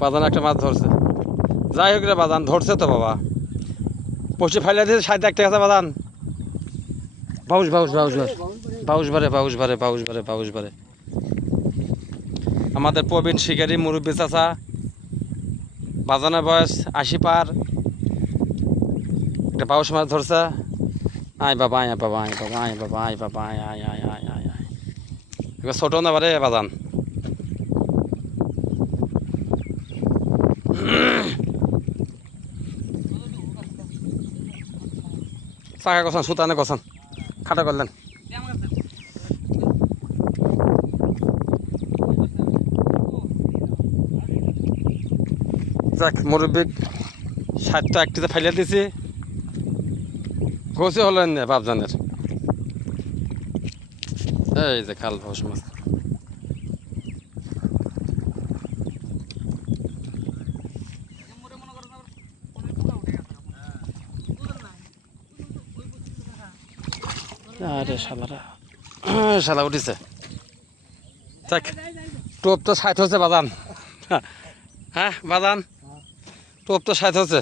বাজান একটা মাছ ধরছে, যাই হোক রে বাজান ধরছে তো বাবা, পশি ফাইলে দিয়েছে 60 টাকা বাজান। বাউস বাউস বাউস বাউস বারে বাউস বারে বাউস বারে বাউস বারে। আমাদের প্রবীণ শিকারী মুরব্বী চাচা, বাজানের বয়স 80 পার, একটা বাউস মাছ ধরছে। আয় বাবা আয় বাবা আয় বাবা আয় বাবা আয় বাবা আয় আয় আয় আয় আয় আয়। এবার ছোট না বারে বাজান। চাকা গছান সুতানে গছান খাটা করলেন। যাক মুরব্বী 60 একটিতে ফাইলে দিছি, ঘষে হলেন না বাপজানের। এই যে খাল বাউস মাছ। আরে শালারা, শালা উঠিছে। যাক টোপ তো 60 হচ্ছে বাজান। হ্যাঁ বাজান, টোপ তো 60 হচ্ছে।